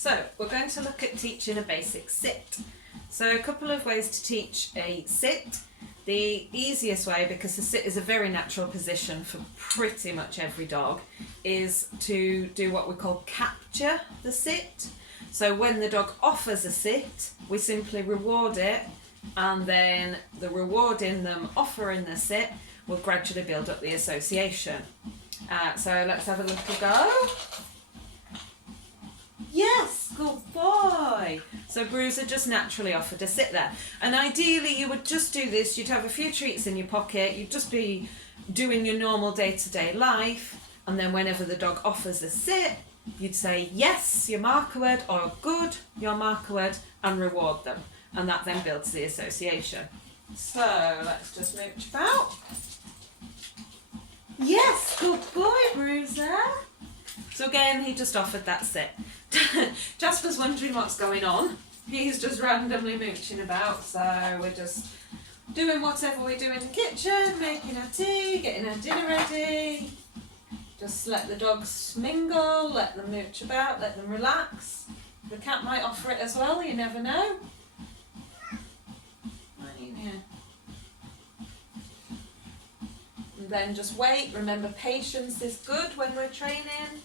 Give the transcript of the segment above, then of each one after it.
So we're going to look at teaching a basic sit. So a couple of ways to teach a sit. The easiest way, because the sit is a very natural position for pretty much every dog, is to do what we call capture the sit. So when the dog offers a sit, we simply reward it, and then the rewarding them offering the sit will gradually build up the association. So let's have a little go. Yes, good boy. So Bruiser just naturally offered a sit there. And ideally you would just do this, you'd have a few treats in your pocket, you'd just be doing your normal day-to-day life, and then whenever the dog offers a sit, you'd say yes, your marker word, or good, your marker word, and reward them. And that then builds the association. So let's just mooch about. Yes, good boy, Bruiser. So again, he just offered that sit. Jasper's wondering what's going on. He's just randomly mooching about, so we're just doing whatever we do in the kitchen, making our tea, getting our dinner ready. Just let the dogs mingle, let them mooch about, let them relax. The cat might offer it as well, you never know. And then just wait. Remember, patience is good when we're training.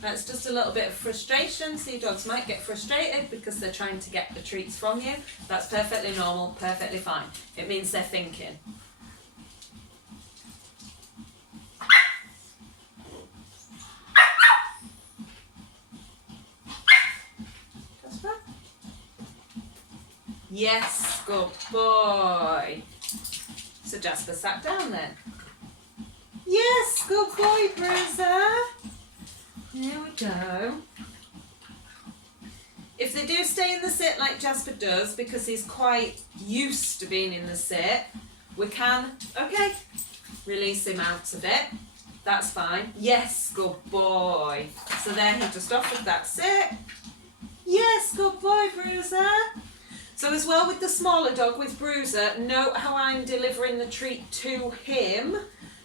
That's just a little bit of frustration. See, dogs might get frustrated because they're trying to get the treats from you. That's perfectly normal, perfectly fine. It means they're thinking. Jasper? Yes, good boy. So Jasper sat down then. Yes, good boy, Bruiser. Here we go. If they do stay in the sit like Jasper does, because he's quite used to being in the sit, we can, okay, release him out of it. That's fine. Yes, good boy. So then he just offered that sit. Yes, good boy, Bruiser. So as well with the smaller dog, with Bruiser, note how I'm delivering the treat to him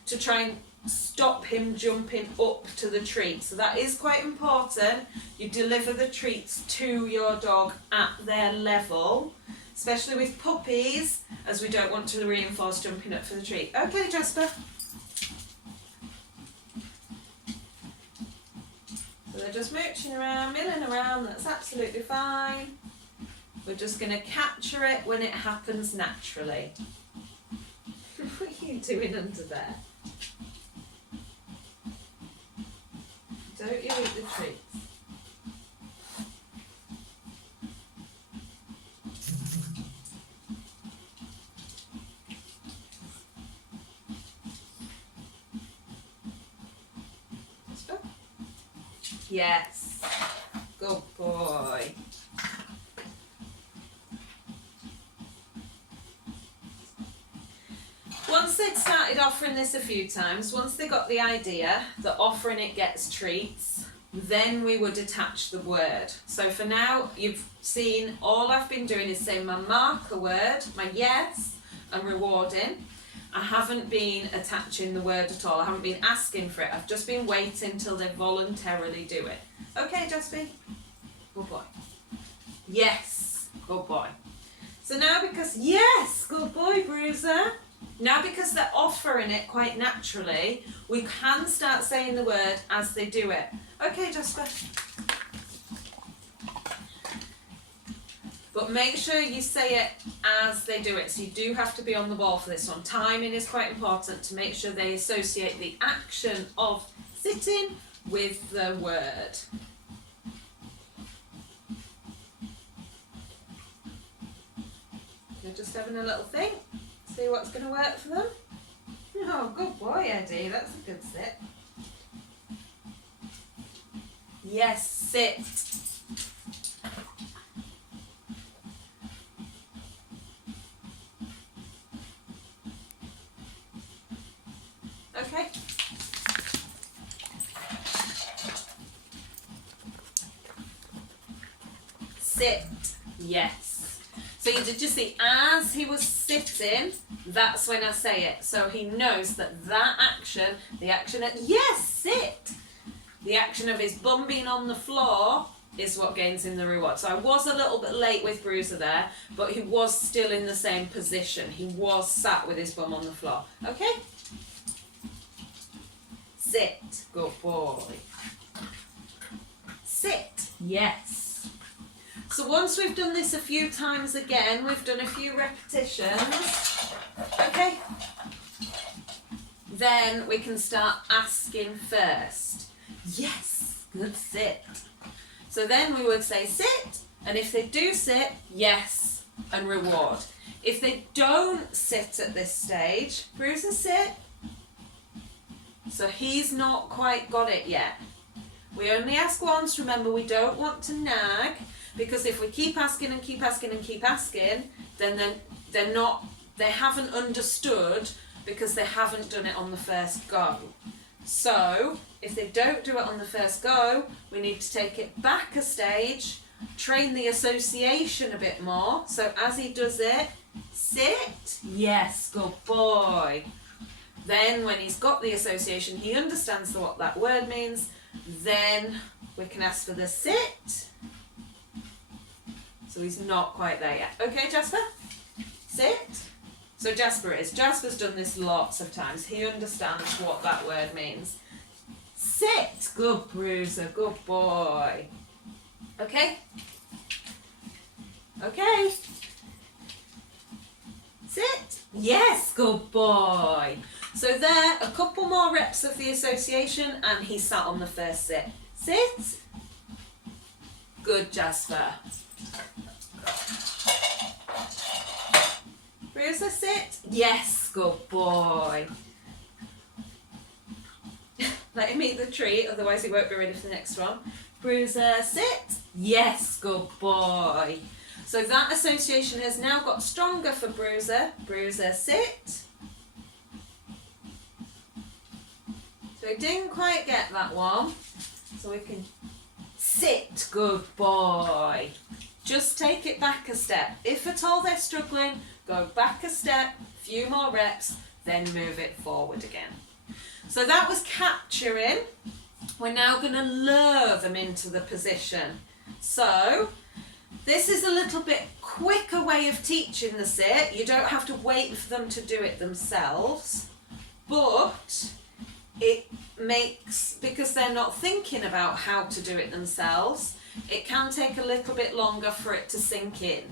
to try and stop him jumping up to the treat. So that is quite important. You deliver the treats to your dog at their level, especially with puppies, as we don't want to reinforce jumping up for the treat. Okay, Jasper. So they're just mooching around, milling around, that's absolutely fine. We're just going to capture it when it happens naturally. What are you doing under there? Don't you eat the treats? Yes. Good boy. Once they'd started offering this a few times, once they got the idea that offering it gets treats, then we would attach the word. So for now, you've seen all I've been doing is saying my marker word, my yes, and rewarding. I haven't been attaching the word at all. I haven't been asking for it. I've just been waiting till they voluntarily do it. Okay, Jasper? Good boy. Yes, good boy. So now because, yes, good boy, Bruiser. Now because they're offering it quite naturally, we can start saying the word as they do it. Okay, Jasper. But make sure you say it as they do it. So you do have to be on the ball for this one. Timing is quite important to make sure they associate the action of sitting with the word. They're just having a little think. See what's going to work for them. Oh, good boy, Eddie. That's a good sit. Yes, sit. Okay. Sit. Yes. So you did just see, as he was sitting, That's when I say it. So he knows that that action, the action at, yes, sit, the action of his bum being on the floor is what gains him the reward. So I was a little bit late with Bruiser there, but he was still in the same position. He was sat with his bum on the floor. Okay? Sit. Good boy. Sit. Yes. So once we've done this a few times again, we've done a few repetitions, okay? Then we can start asking first. Yes, good, sit. So then we would say sit, and if they do sit, yes, and reward. If they don't sit at this stage, Bruiser, sit. So he's not quite got it yet. We only ask once. Remember, we don't want to nag, because if we keep asking and keep asking and keep asking, then they haven't understood because they haven't done it on the first go. So if they don't do it on the first go, we need to take it back a stage, train the association a bit more. So as he does it, sit, yes, good boy. Then when he's got the association, he understands what that word means, then we can ask for the sit. So he's not quite there yet. Okay, Jasper? Sit. So Jasper's done this lots of times. He understands what that word means. Sit. Good, Bruiser. Good boy. Okay? Okay. Sit. Yes, good boy. So there, a couple more reps of the association and he sat on the first sit. Sit. Good, Jasper. Bruiser, sit. Yes, good boy. Let him eat the treat, otherwise he won't be ready for the next one. Bruiser, sit. Yes, good boy. So that association has now got stronger for Bruiser. Bruiser, sit. So he didn't quite get that one. So we can sit, good boy. Just take it back a step. If at all they're struggling, go back a step, few more reps, then move it forward again. So that was capturing. We're now going to lure them into the position. So this is a little bit quicker way of teaching the sit. You don't have to wait for them to do it themselves, but it makes, because they're not thinking about how to do it themselves, it can take a little bit longer for it to sink in.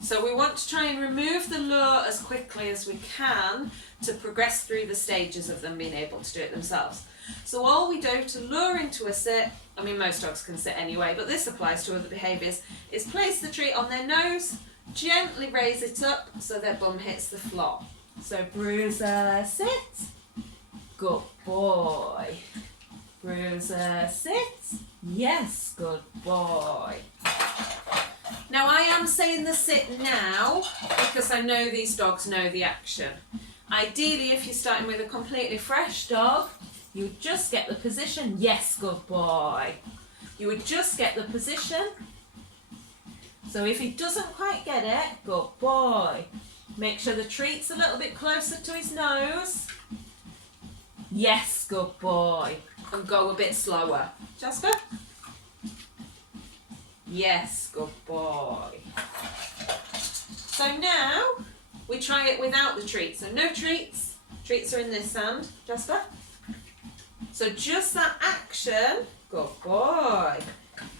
So we want to try and remove the lure as quickly as we can to progress through the stages of them being able to do it themselves. So all we do to lure into a sit, I mean most dogs can sit anyway, but this applies to other behaviours, is place the treat on their nose, gently raise it up so their bum hits the floor. So Bruiser, sit. Good boy. Bruiser, sit. Yes, good boy. Now I am saying the sit now because I know these dogs know the action. Ideally, if you're starting with a completely fresh dog, you would just get the position. Yes, good boy. You would just get the position. So if he doesn't quite get it, good boy. Make sure the treat's a little bit closer to his nose. Yes, good boy. And go a bit slower. Jasper? Yes, good boy. So now we try it without the treats. So no treats. Treats are in this hand. Jasper? So just that action, good boy,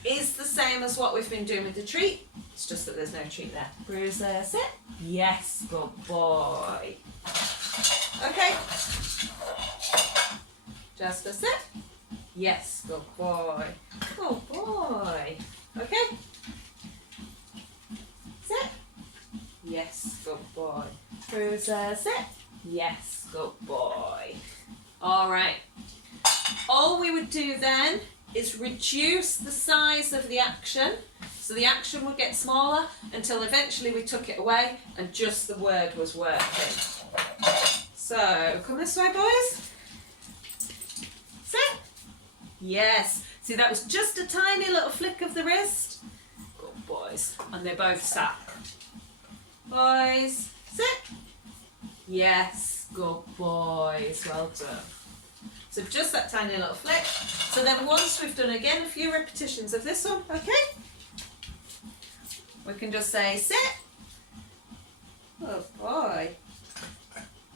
is the same as what we've been doing with the treat. It's just that there's no treat there. Bruiser, sit. Yes, good boy. Okay. Jasper, sit. Yes, good boy. Good boy. Okay. Sit. Yes, good boy. Bruiser, sit. Yes, good boy. All right. All we would do then is reduce the size of the action. So the action would get smaller until eventually we took it away and just the word was working. So, come this way, boys. Sit. Yes. See, that was just a tiny little flick of the wrist. Good boys. And they both sat. Boys, sit. Yes, good boys, well done. So just that tiny little flick. So then once we've done again a few repetitions of this one, okay? We can just say sit. Good boy.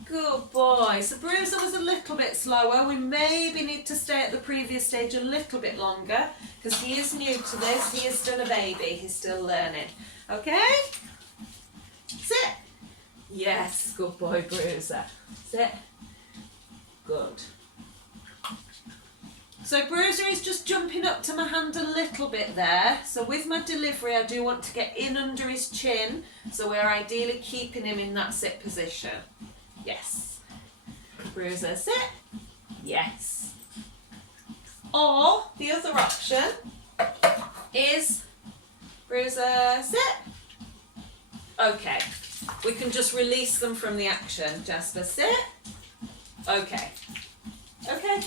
Good boy. So Bruiser was a little bit slower. We maybe need to stay at the previous stage a little bit longer because he is new to this. He is still a baby. He's still learning. Okay? Sit. Yes, good boy, Bruiser. Sit. Good. So Bruiser is just jumping up to my hand a little bit there. So with my delivery, I do want to get in under his chin. So we're ideally keeping him in that sit position. Yes. Bruiser, sit. Yes. Or the other option is Bruiser, sit. Okay. We can just release them from the action. Jasper, sit. Okay. Okay.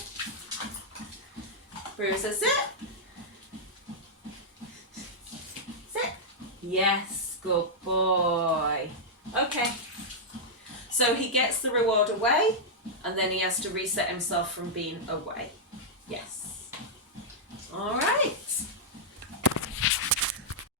Bruiser, sit. Sit. Yes, good boy. Okay. So he gets the reward away, and then he has to reset himself from being away. Yes. All right.